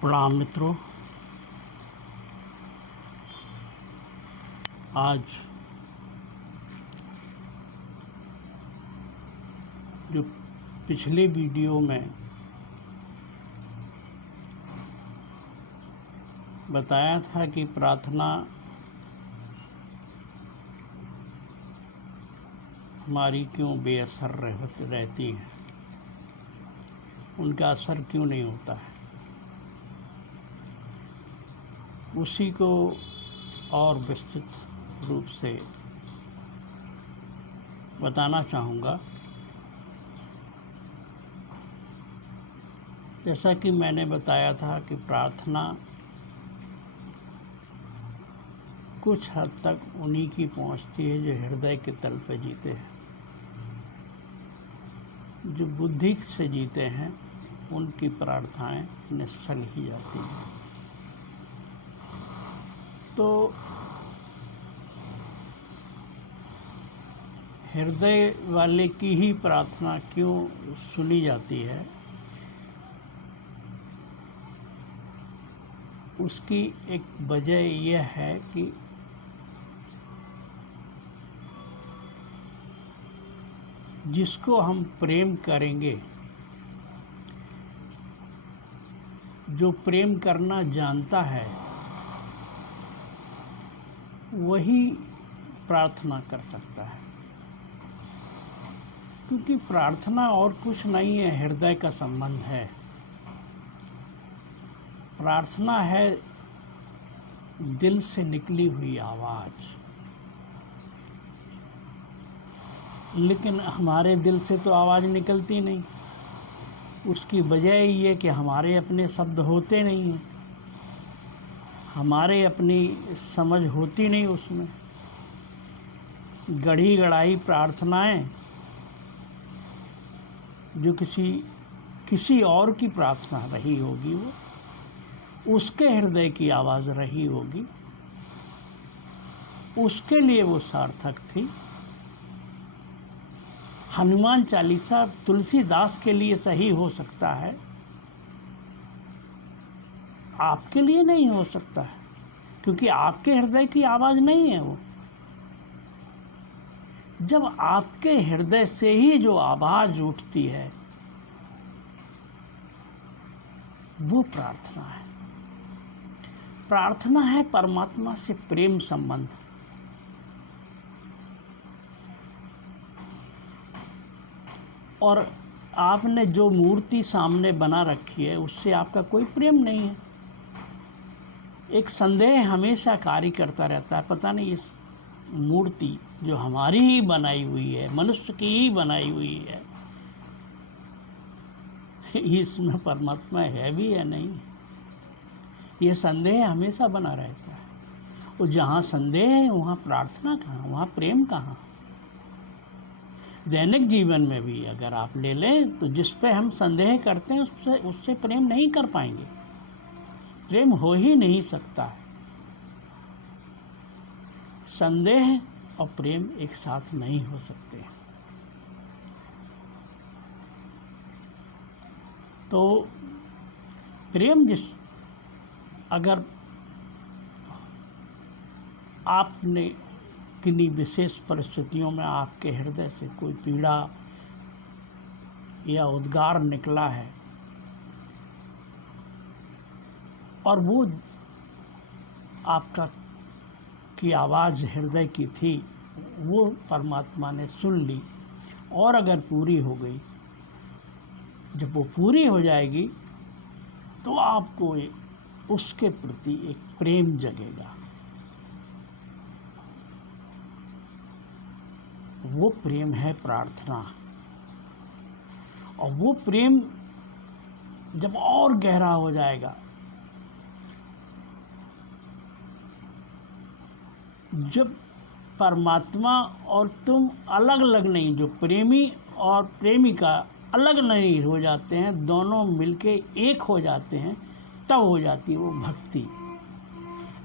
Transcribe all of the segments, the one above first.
प्रणाम मित्रों। आज जो पिछले वीडियो में बताया था कि प्रार्थना हमारी क्यों बेअसर रहती है, उनका असर क्यों नहीं होता है, उसी को और विस्तृत रूप से बताना चाहूँगा। जैसा कि मैंने बताया था कि प्रार्थना कुछ हद तक उन्हीं की पहुँचती है जो हृदय के तल पे जीते हैं। जो बुद्धि से जीते हैं उनकी प्रार्थनाएं निष्फल ही जाती हैं। तो हृदय वाले की ही प्रार्थना क्यों सुनी जाती है, उसकी एक वजह यह है कि जिसको हम प्रेम करेंगे, जो प्रेम करना जानता है, वही प्रार्थना कर सकता है। क्योंकि प्रार्थना और कुछ नहीं है, हृदय का संबंध है। प्रार्थना है दिल से निकली हुई आवाज़। लेकिन हमारे दिल से तो आवाज़ निकलती नहीं। उसकी वजह ये कि हमारे अपने शब्द होते नहीं हैं, हमारे अपनी समझ होती नहीं उसमें। गढ़ी गढ़ाई प्रार्थनाएं जो किसी और की प्रार्थना रही होगी, वो उसके हृदय की आवाज़ रही होगी, उसके लिए वो सार्थक थी। हनुमान चालीसा तुलसीदास के लिए सही हो सकता है, आपके लिए नहीं हो सकता है, क्योंकि आपके हृदय की आवाज़ नहीं है वो। जब आपके हृदय से ही जो आवाज़ उठती है, वो प्रार्थना है। प्रार्थना है परमात्मा से प्रेम संबंध। और आपने जो मूर्ति सामने बना रखी है, उससे आपका कोई प्रेम नहीं है। एक संदेह हमेशा कार्य करता रहता है, पता नहीं इस मूर्ति जो हमारी ही बनाई हुई है, मनुष्य की ही बनाई हुई है, इसमें परमात्मा है भी या नहीं। ये संदेह हमेशा बना रहता है। और जहाँ संदेह है वहाँ प्रार्थना कहाँ, वहाँ प्रेम कहाँ। दैनिक जीवन में भी अगर आप ले लें तो जिस पे हम संदेह करते हैं उससे प्रेम नहीं कर पाएंगे, प्रेम हो ही नहीं सकता है। संदेह और प्रेम एक साथ नहीं हो सकते। तो प्रेम अगर आपने किन्हीं विशेष परिस्थितियों में आपके हृदय से कोई पीड़ा या उद्गार निकला है और वो आपका की आवाज़ हृदय की थी, वो परमात्मा ने सुन ली और अगर पूरी हो गई, जब वो पूरी हो जाएगी तो आपको उसके प्रति एक प्रेम जगेगा। वो प्रेम है प्रार्थना। और वो प्रेम जब और गहरा हो जाएगा, जब परमात्मा और तुम अलग अलग नहीं, जो प्रेमी और प्रेमिका अलग नहीं हो जाते हैं, दोनों मिलके एक हो जाते हैं, तब हो जाती है वो भक्ति।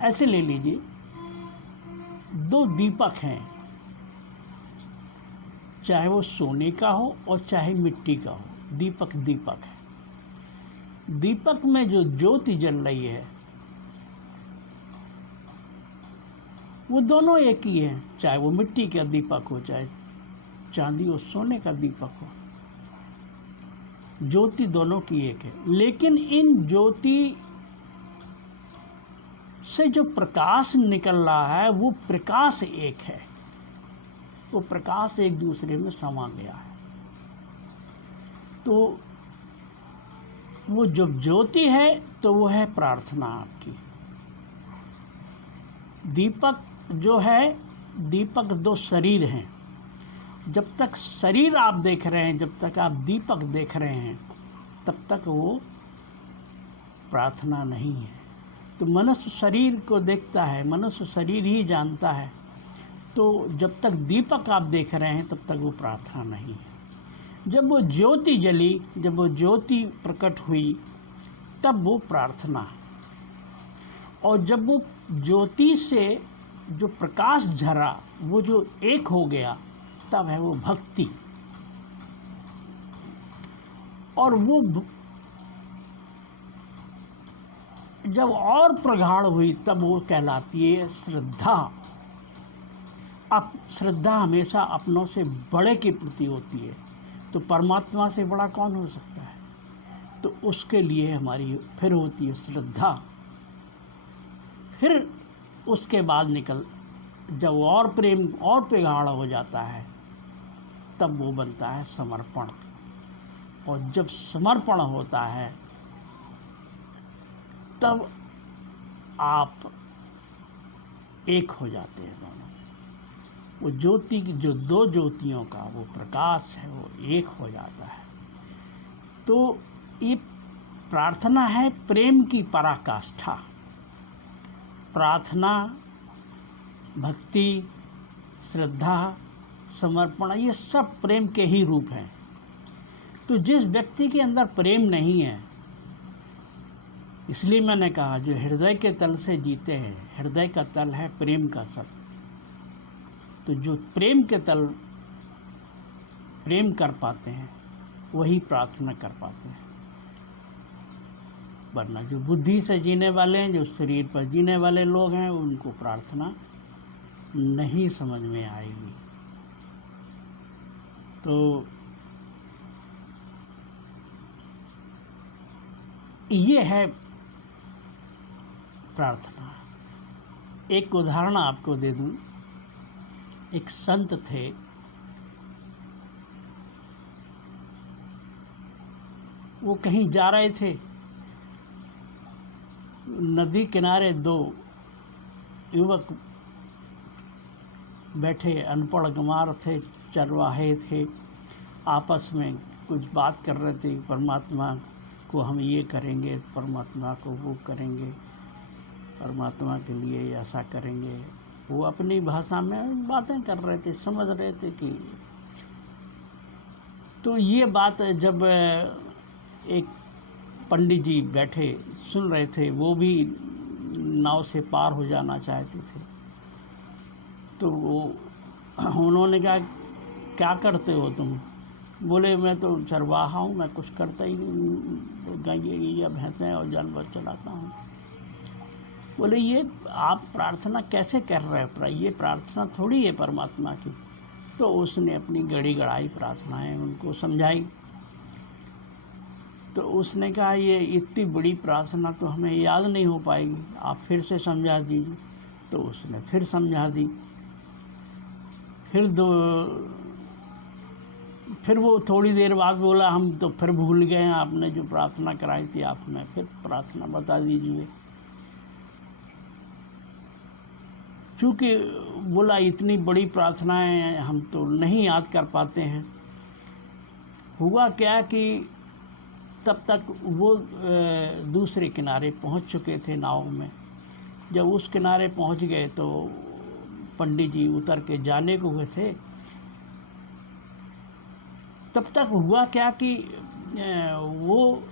ऐसे ले लीजिए, दो दीपक हैं, चाहे वो सोने का हो और चाहे मिट्टी का हो, दीपक दीपक है। दीपक में जो ज्योति जल रही है वो दोनों एक ही हैं, चाहे वो मिट्टी का दीपक हो, चाहे चांदी और सोने का दीपक हो, ज्योति दोनों की एक है। लेकिन इन ज्योति से जो प्रकाश निकल रहा है वो प्रकाश एक है, वो प्रकाश एक दूसरे में समा गया है। तो वो जब ज्योति है तो वो है प्रार्थना आपकी। दीपक जो है, दीपक दो शरीर हैं। जब तक शरीर आप देख रहे हैं, जब तक आप दीपक देख रहे हैं, तब तक वो प्रार्थना नहीं है। तो मनुष्य शरीर को देखता है, मनुष्य शरीर ही जानता है। तो जब तक दीपक आप देख रहे हैं तब तक वो प्रार्थना नहीं है। जब वो ज्योति जली, जब वो ज्योति प्रकट हुई, तब वो प्रार्थना। और जब वो ज्योति से जो प्रकाश झरा, वो जो एक हो गया, तब है वो भक्ति। और वो जब और प्रगाढ़ हुई तब वो कहलाती है श्रद्धा। अब श्रद्धा हमेशा अपनों से बड़े के प्रति होती है, तो परमात्मा से बड़ा कौन हो सकता है? तो उसके लिए हमारी फिर होती है श्रद्धा। फिर उसके बाद जब और प्रेम और प्रगाढ़ हो जाता है, तब वो बनता है समर्पण। और जब समर्पण होता है तब आप एक हो जाते हैं दोनों। वो ज्योति की, जो दो ज्योतियों का वो प्रकाश है, वो एक हो जाता है। तो ये प्रार्थना है प्रेम की पराकाष्ठा। प्रार्थना, भक्ति, श्रद्धा, समर्पण, ये सब प्रेम के ही रूप हैं। तो जिस व्यक्ति के अंदर प्रेम नहीं है, इसलिए मैंने कहा जो हृदय के तल से जीते हैं, हृदय का तल है प्रेम का सत्य। तो जो प्रेम के तल प्रेम कर पाते हैं वही प्रार्थना कर पाते हैं। वरना जो बुद्धि से जीने वाले हैं, जो शरीर पर जीने वाले लोग हैं, उनको प्रार्थना नहीं समझ में आएगी। तो ये है प्रार्थना। एक उदाहरण आपको दे दूं। एक संत थे, वो कहीं जा रहे थे, नदी किनारे दो युवक बैठे, अनपढ़ गंवार थे, चरवाहे थे, आपस में कुछ बात कर रहे थे। परमात्मा को हम ये करेंगे, परमात्मा को वो करेंगे, परमात्मा के लिए ऐसा करेंगे। वो अपनी भाषा में बातें कर रहे थे, समझ रहे थे कि। तो ये बात जब एक पंडित जी बैठे सुन रहे थे, वो भी नाव से पार हो जाना चाहते थे। तो उन्होंने कहा, क्या करते हो तुम? बोले, मैं तो चरवाहा हूँ, मैं कुछ करता ही नहीं, गाय भैंसें और जानवर चलाता हूँ। बोले, ये आप प्रार्थना कैसे कर रहे हो? ये प्रार्थना थोड़ी है परमात्मा की। तो उसने अपनी गड़ी गड़ाई प्रार्थनाएं उनको समझाई। तो उसने कहा, ये इतनी बड़ी प्रार्थना तो हमें याद नहीं हो पाएगी, आप फिर से समझा दीजिए। तो उसने फिर समझा दी। फिर वो थोड़ी देर बाद बोला, हम तो फिर भूल गए हैं, आपने जो प्रार्थना कराई थी, आपने फिर प्रार्थना बता दीजिए। चूँकि बोला, इतनी बड़ी प्रार्थनाएं हम तो नहीं याद कर पाते हैं। हुआ क्या कि तब तक वो दूसरे किनारे पहुंच चुके थे नाव में। जब उस किनारे पहुंच गए तो पंडित जी उतर के जाने को हुए थे। तब तक हुआ क्या कि वो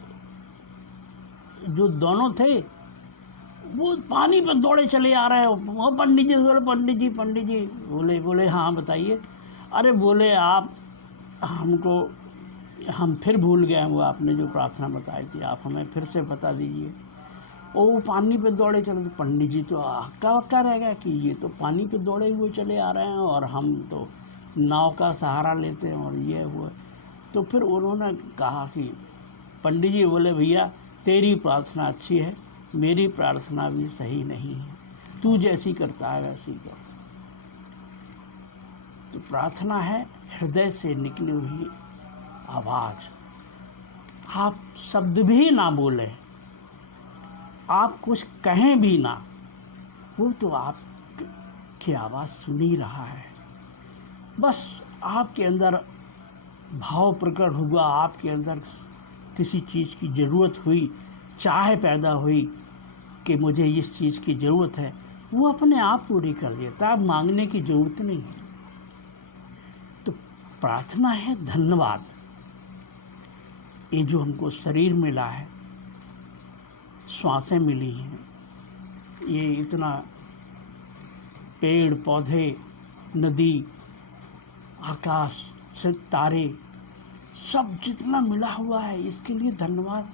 जो दोनों थे वो पानी पर दौड़े चले आ रहे हो। वो पंडित जी बोले, पंडित जी बोले हाँ बताइए। अरे बोले, आप हमको हम फिर भूल गए वो आपने जो प्रार्थना बताई थी, आप हमें फिर से बता दीजिए। वो पानी पे दौड़े चले, तो पंडित जी तो हक्का बक्का रह गया कि ये तो पानी पे दौड़े हुए चले आ रहे हैं और हम तो नाव का सहारा लेते हैं और ये हुआ। तो फिर उन्होंने कहा कि पंडित जी बोले, भैया तेरी प्रार्थना अच्छी है, मेरी प्रार्थना भी सही नहीं है, तू जैसी करता है वैसी कर। तो प्रार्थना है हृदय से निकली हुई आवाज़। आप शब्द भी ना बोलें, आप कुछ कहें भी ना, वो तो आपकी आवाज़ सुन ही रहा है। बस आपके अंदर भाव प्रकट हुआ, आपके अंदर किसी चीज़ की ज़रूरत हुई, चाह पैदा हुई कि मुझे इस चीज़ की ज़रूरत है, वो अपने आप पूरी कर देता, आप मांगने की ज़रूरत नहीं है। तो प्रार्थना है धन्यवाद। ये जो हमको शरीर मिला है, श्वासें मिली हैं, ये इतना पेड़ पौधे, नदी, आकाश से तारे, सब जितना मिला हुआ है, इसके लिए धन्यवाद।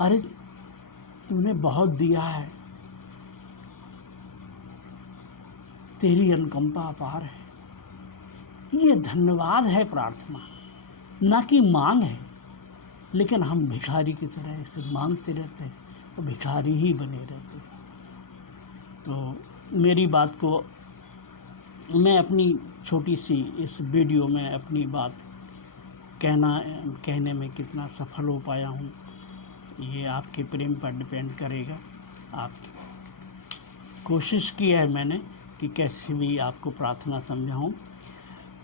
अरे तूने बहुत दिया है, तेरी अनुकंपा अपार है। ये धन्यवाद है प्रार्थना, ना कि मांग है। लेकिन हम भिखारी की तरह इसे मांगते रहते हैं और भिखारी ही बने रहते हैं। तो मेरी बात को मैं अपनी छोटी सी इस वीडियो में अपनी बात कहने में कितना सफल हो पाया हूँ, ये आपके प्रेम पर डिपेंड करेगा। आप कोशिश की है मैंने कि कैसे भी आपको प्रार्थना समझाऊँ।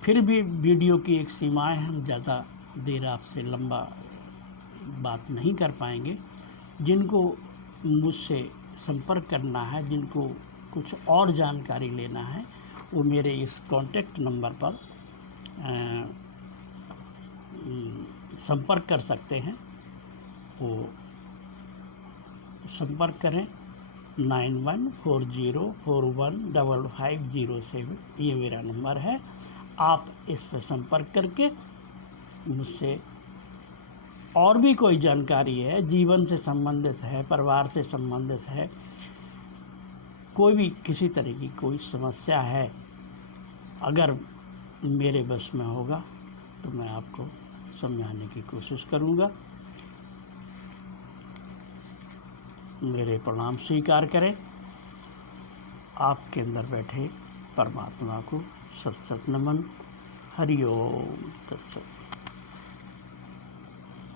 फिर भी वीडियो की एक सीमा है, हम ज़्यादा देर आपसे लंबा बात नहीं कर पाएंगे। जिनको मुझसे संपर्क करना है, जिनको कुछ और जानकारी लेना है, वो मेरे इस कॉन्टैक्ट नंबर पर संपर्क कर सकते हैं। वो संपर्क करें 9140415507, ये मेरा नंबर है। आप इस पर संपर्क करके मुझसे और भी कोई जानकारी है, जीवन से संबंधित है, परिवार से संबंधित है, कोई भी किसी तरह की कोई समस्या है, अगर मेरे बस में होगा तो मैं आपको समझाने की कोशिश करूँगा। मेरे प्रणाम स्वीकार करें। आपके अंदर बैठे परमात्मा को सत सत नमन। हरि ओम तत्सत।